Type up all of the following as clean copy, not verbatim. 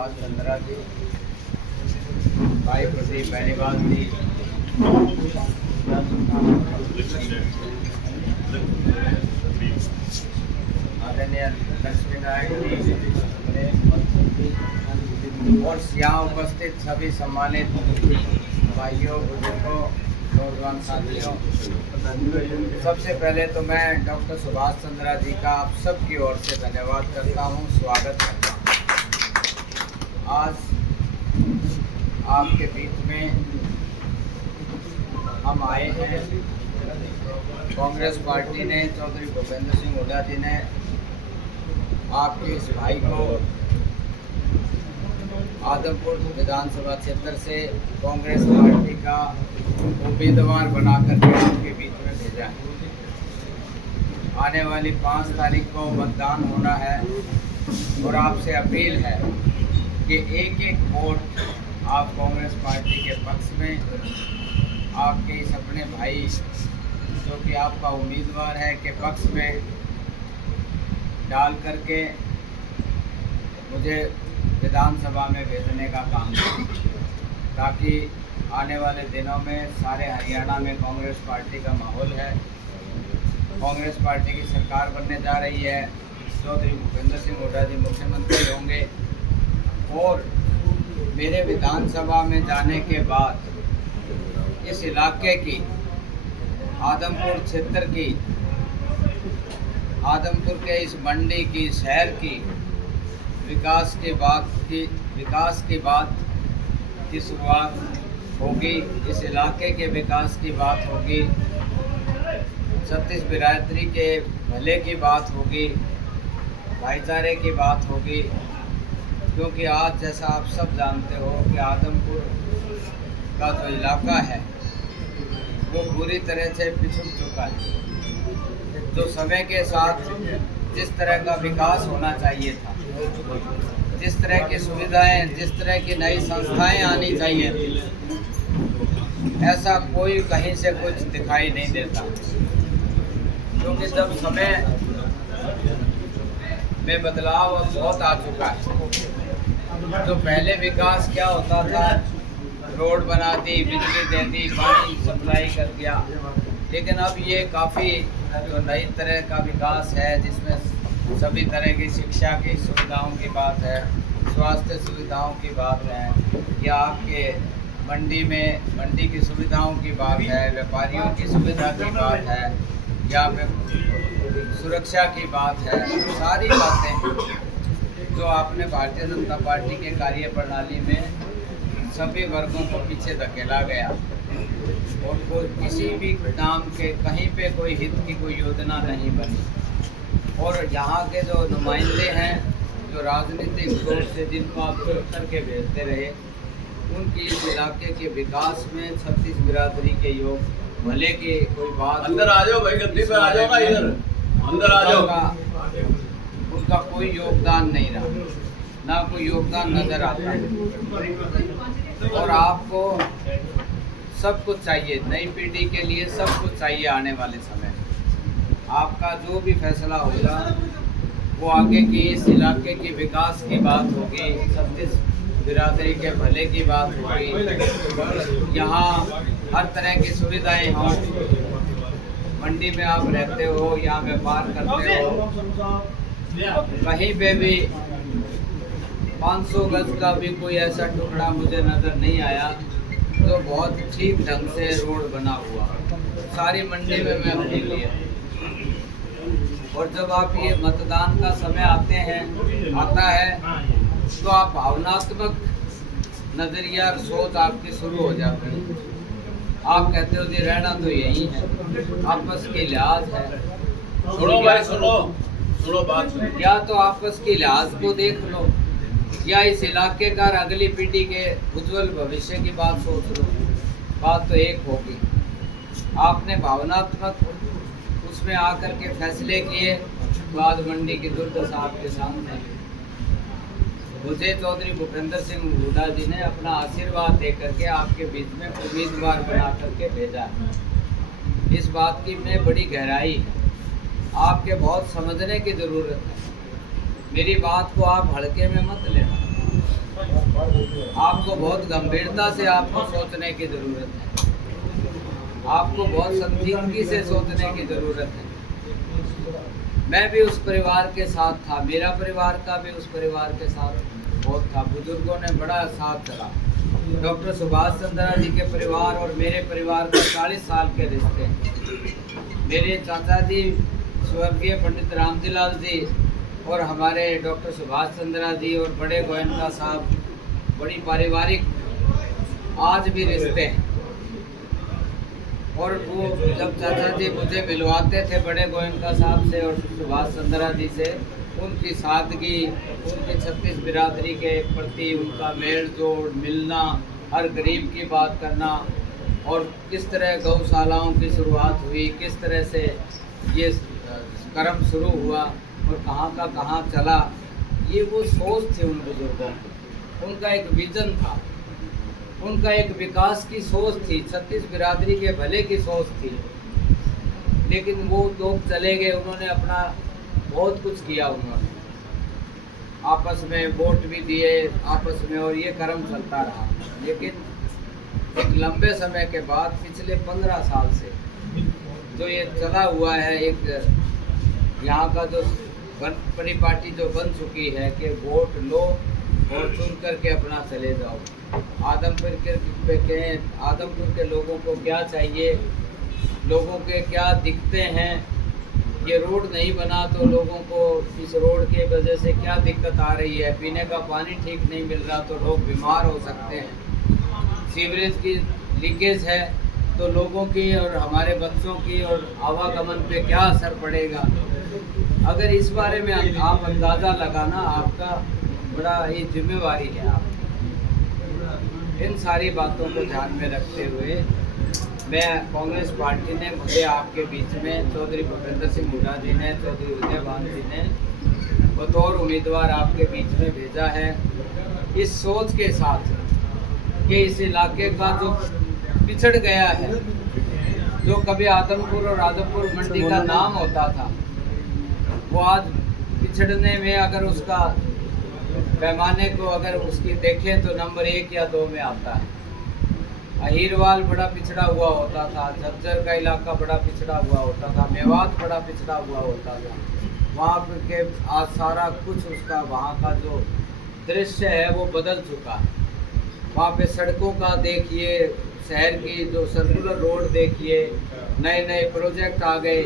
सुभाष चंद्रा जी, भाई प्रदीप बेनीवाल जी, आदरणीय लक्ष्मी नारायण जी और यहाँ उपस्थित सभी सम्मानित भाइयों, बुजुर्गों, नौजवान साथियों, सबसे पहले तो मैं डॉक्टर सुभाष चंद्रा जी का आप सबकी ओर से धन्यवाद करता हूँ, स्वागत करता हूँ। आज आपके बीच में हम आए हैं। कांग्रेस पार्टी ने, चौधरी भूपेंद्र सिंह हुड्डा जी ने आपके इस भाई को आदमपुर विधानसभा क्षेत्र से कांग्रेस पार्टी का उम्मीदवार बना करके आपके बीच में भेजा है। आने वाली 5 तारीख को मतदान होना है और आपसे अपील है कि एक एक वोट आप कांग्रेस पार्टी के पक्ष में, आपके इस अपने भाई जो कि आपका उम्मीदवार है के पक्ष में डाल करके मुझे विधानसभा में भेजने का काम करें, ताकि आने वाले दिनों में सारे हरियाणा में कांग्रेस पार्टी का माहौल है। कांग्रेस पार्टी की सरकार बनने जा रही है। चौधरी भूपेंद्र सिंह हुड्डा जी मुख्यमंत्री होंगे और मेरे विधानसभा में जाने के बाद इस इलाके की, आदमपुर क्षेत्र की, आदमपुर के इस मंडी की, शहर की विकास की बात की शुरुआत होगी। इस इलाके के विकास की बात होगी, छत्तीस बिरादरी के भले की बात होगी, भाईचारे की बात होगी। क्योंकि आज जैसा आप सब जानते हो कि आदमपुर का जो इलाका है वो पूरी तरह से पिछड़ चुका है। जो समय के साथ जिस तरह का विकास होना चाहिए था, जिस तरह की सुविधाएं, जिस तरह की नई संस्थाएं आनी चाहिए थी, ऐसा कोई कहीं से कुछ दिखाई नहीं देता। क्योंकि जब समय में बदलाव बहुत आ चुका है। तो पहले विकास क्या होता था, रोड बना दी, बिजली दे दी, पानी सप्लाई कर दिया। लेकिन अब ये काफ़ी जो नई तरह का विकास है, जिसमें सभी तरह की शिक्षा की सुविधाओं की बात है, स्वास्थ्य सुविधाओं की बात है, या आपके मंडी की सुविधाओं की बात है, व्यापारियों की सुविधा की बात है, या फिर सुरक्षा की बात है। सारी बातें जो आपने भारतीय जनता पार्टी के कार्य प्रणाली में सभी वर्गों को पीछे धकेला गया और कोई किसी भी नाम के कहीं पे कोई हित की कोई योजना नहीं बनी। और यहाँ के जो नुमाइंदे हैं, जो राजनीतिक तौर से जिनको आप चुन करके भेजते रहे, उनकी इस इलाके के विकास में छत्तीस बिरादरी के योग भले की कोई बात, अंदर आ जाओ भाई, गद्दी पे आ जाओ, इधर अंदर आ जाओ। उनका कोई योगदान नहीं रहा, ना कोई योगदान नजर आता। और आपको सब कुछ चाहिए, नई पीढ़ी के लिए सब कुछ चाहिए। आने वाले समय आपका जो भी फैसला होगा वो आगे की इस इलाके के विकास की बात होगी, छत्तीस बिरादरी के भले की बात होगी। यहाँ हर तरह की सुविधाएं हों, मंडी में आप रहते हो, यहाँ व्यापार करते हो, कहीं पे भी 500 गज का भी कोई ऐसा टुकड़ा मुझे नज़र नहीं आया तो बहुत ठीक ढंग से रोड बना हुआ सारी मंडी में मैं अपने लिए। और जब आप ये मतदान का समय आता है तो आप भावनात्मक नज़रिया और सोच आपकी शुरू हो जाती है। आप कहते हो जी रहना तो यही है, आपस के लिहाज है। सुनो भाई, सुनो बात सुनो। या तो आपस के लिहाज को देख लो, या इस इलाके का अगली पीढ़ी के उज्जवल भविष्य की बात सोच लो। बात तो एक होगी। आपने भावनात्मक उसमें आकर के फैसले किए, बाद मंडी की दुर्दशा आपके सामने। मुझे चौधरी भूपेंद्र सिंह हुड्डा जी ने अपना आशीर्वाद दे करके आपके बीच में उम्मीदवार बना करके भेजा। इस बात की में बड़ी गहराई है, आपके बहुत समझने की ज़रूरत है। मेरी बात को आप हल्के में मत लेना। आपको बहुत गंभीरता से आपको सोचने की ज़रूरत है, आपको बहुत संजीदगी से सोचने की ज़रूरत है। मैं भी उस परिवार के साथ था, मेरा परिवार का भी उस परिवार के साथ बहुत था। बुजुर्गों ने बड़ा साथ चला। डॉक्टर सुभाष चंद्रा जी के परिवार और मेरे परिवार का 40 साल के रिश्ते हैं। मेरे चाचा जी स्वर्गीय पंडित रामजी लाल जी और हमारे डॉक्टर सुभाष चंद्रा जी और बड़े गोयनका साहब, बड़ी पारिवारिक आज भी रिश्ते हैं। और वो जब चाचा जी मुझे मिलवाते थे बड़े गोयनका साहब से और सुभाष चंद्रा जी से, उनकी सादगी, उनकी 36 बिरादरी के प्रति उनका मेल जोड़, मिलना, हर गरीब की बात करना, और किस तरह गौशालाओं की शुरुआत हुई, किस तरह से ये कर्म शुरू हुआ और कहाँ का कहाँ चला, ये वो सोच थी उन बुजुर्गों की। उनका एक विजन था, उनका एक विकास की सोच थी, 36 बिरादरी के भले की सोच थी। लेकिन वो लोग चले गए, उन्होंने अपना बहुत कुछ किया, उन्होंने आपस में वोट भी दिए आपस में, और ये कर्म चलता रहा। लेकिन एक लंबे समय के बाद पिछले 15 साल से जो ये चला हुआ है, एक यहाँ का जो परिपाटी जो बन चुकी है कि वोट लो और चुन करके अपना चले जाओ। आदमपुर के लोगों को क्या चाहिए, लोगों के क्या दिक्कतें हैं, ये रोड नहीं बना तो लोगों को इस रोड के वजह से क्या दिक्कत आ रही है, पीने का पानी ठीक नहीं मिल रहा तो लोग बीमार हो सकते हैं, सीवरेज की लीकेज है तो लोगों की और हमारे बच्चों की और आवागमन पे क्या असर पड़ेगा। अगर इस बारे में आप अंदाज़ा लगाना, आपका बड़ा ही जिम्मेवारी है। आप इन सारी बातों को ध्यान में रखते हुए मैं कांग्रेस पार्टी ने मुझे आपके बीच में चौधरी भूपेंद्र सिंह हुड्डा जी ने, चौधरी उदयभान जी ने बतौर उम्मीदवार आपके बीच में भेजा है, इस सोच के साथ कि इस इलाके का जो पिछड़ गया है, जो कभी आदमपुर और आदमपुर मंडी का नाम होता था, वो आज पिछड़ने में अगर उसका पैमाने को अगर उसकी देखें तो नंबर 1 या 2 में आता है। अहीरवाल बड़ा पिछड़ा हुआ होता था, झज्जर का इलाका बड़ा पिछड़ा हुआ होता था, मेवात बड़ा पिछड़ा हुआ होता था। वहाँ के आज सारा कुछ उसका वहाँ का जो दृश्य है वो बदल चुका है। वहाँ पे सड़कों का देखिए, शहर की जो सर्कुलर रोड देखिए, नए नए प्रोजेक्ट आ गए।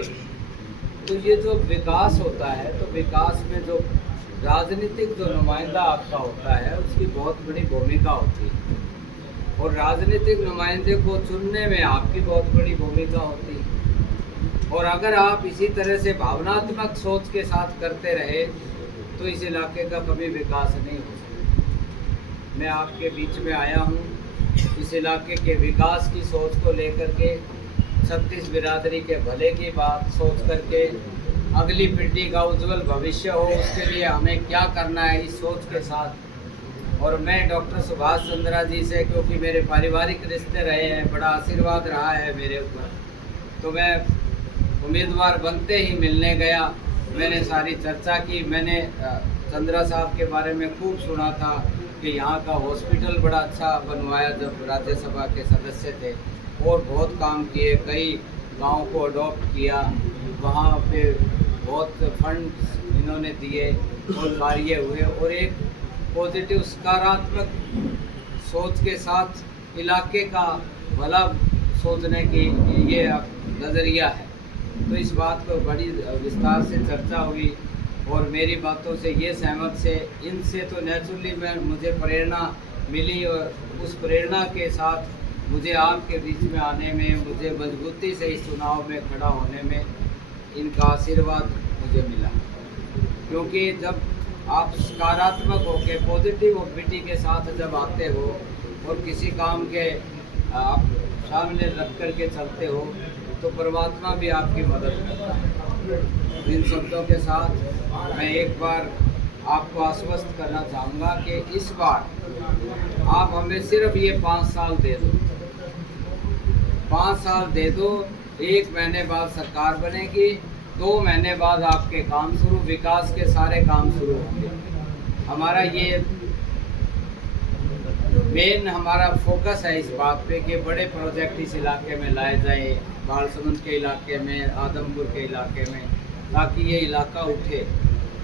तो ये जो विकास होता है, तो विकास में जो राजनीतिक जो नुमाइंदा आपका होता है उसकी बहुत बड़ी भूमिका होती है, और राजनीतिक नुमाइंदे को चुनने में आपकी बहुत बड़ी भूमिका होती है। और अगर आप इसी तरह से भावनात्मक सोच के साथ करते रहे तो इस इलाके का कभी विकास नहीं हो सकता। मैं आपके बीच में आया हूँ इस इलाके के विकास की सोच को लेकर के, 36 बिरादरी के भले की बात सोच करके, अगली पीढ़ी का उज्जवल भविष्य हो उसके लिए हमें क्या करना है, इस सोच के साथ। और मैं डॉक्टर सुभाष चंद्रा जी से, क्योंकि मेरे पारिवारिक रिश्ते रहे हैं, बड़ा आशीर्वाद रहा है मेरे ऊपर, तो मैं उम्मीदवार बनते ही मिलने गया। मैंने सारी चर्चा की। मैंने चंद्रा साहब के बारे में खूब सुना था कि यहाँ का हॉस्पिटल बड़ा अच्छा बनवाया जब राज्यसभा के सदस्य थे, और बहुत काम किए, कई गाँव को अडॉप्ट किया, वहाँ पे बहुत फंड इन्होंने दिए और कार्य हुए, और एक पॉजिटिव सकारात्मक सोच के साथ इलाके का भला सोचने की ये नज़रिया है। तो इस बात को बड़ी विस्तार से चर्चा हुई और मेरी बातों से ये सहमत से, इनसे तो नेचुरली मुझे प्रेरणा मिली, और उस प्रेरणा के साथ मुझे आपके बीच में आने में, मुझे मजबूती से इस चुनाव में खड़ा होने में इनका आशीर्वाद मुझे मिला। क्योंकि जब आप सकारात्मक होकर पॉजिटिविटी के साथ जब आते हो और किसी काम के आप सामने रख कर के चलते हो तो परमात्मा भी आपकी मदद करता है। इन शब्दों के साथ मैं एक बार आपको आश्वस्त करना चाहूँगा कि इस बार आप हमें सिर्फ ये 5 साल दे दो, 5 साल दे दो। 1 महीने बाद सरकार बनेगी, 2 महीने बाद आपके काम शुरू, विकास के सारे काम शुरू होंगे। हमारा ये मेन हमारा फोकस है इस बात पे कि बड़े प्रोजेक्ट इस इलाके में लाए जाए, बालसमुंद के इलाके में, आदमपुर के इलाके में, ताकि ये इलाका उठे,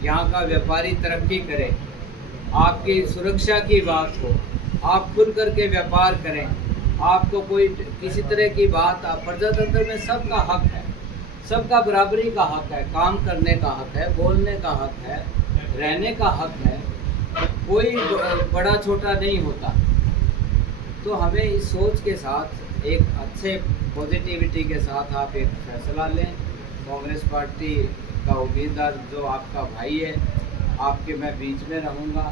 यहाँ का व्यापारी तरक्की करे, आपकी सुरक्षा की बात हो, आप खुल करके व्यापार करें, आपको कोई किसी तरह की बात, प्रजातंत्र में सबका हक है, सबका बराबरी का हक है, काम करने का हक है, बोलने का हक है, रहने का हक है, कोई बड़ा छोटा नहीं होता। तो हमें इस सोच के साथ एक अच्छे पॉजिटिविटी के साथ आप एक फैसला लें। कांग्रेस पार्टी का उम्मीदवार जो आपका भाई है, आपके मैं बीच में रहूँगा,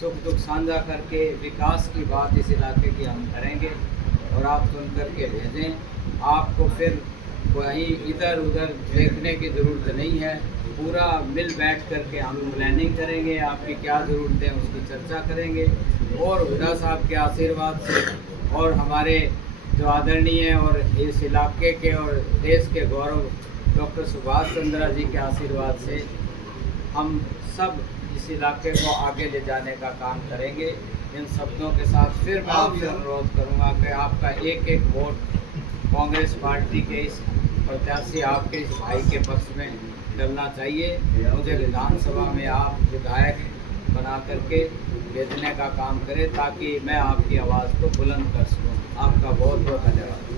सुख दुख साझा करके विकास की बात इस इलाके की हम करेंगे और आप सुन करके भेजें। आपको फिर कहीं इधर उधर देखने की ज़रूरत नहीं है, पूरा मिल बैठ करके हम प्लानिंग करेंगे, आपकी क्या ज़रूरतें उसकी चर्चा करेंगे और हुड्डा साहब के आशीर्वाद से और हमारे जो आदरणीय और इस इलाके के और देश के गौरव डॉक्टर सुभाष चंद्रा जी के आशीर्वाद से हम सब इस इलाके को आगे ले जाने का काम करेंगे। इन शब्दों के साथ फिर मैं आपसे अनुरोध करूंगा कि आपका एक एक वोट कांग्रेस पार्टी के इस प्रत्याशी आपके इस भाई के पक्ष में डलना चाहिए। मुझे विधानसभा में आप विधायक बना करके भेजने का काम करें ताकि मैं आपकी आवाज़ को बुलंद कर सकूं। आपका बहुत बहुत धन्यवाद।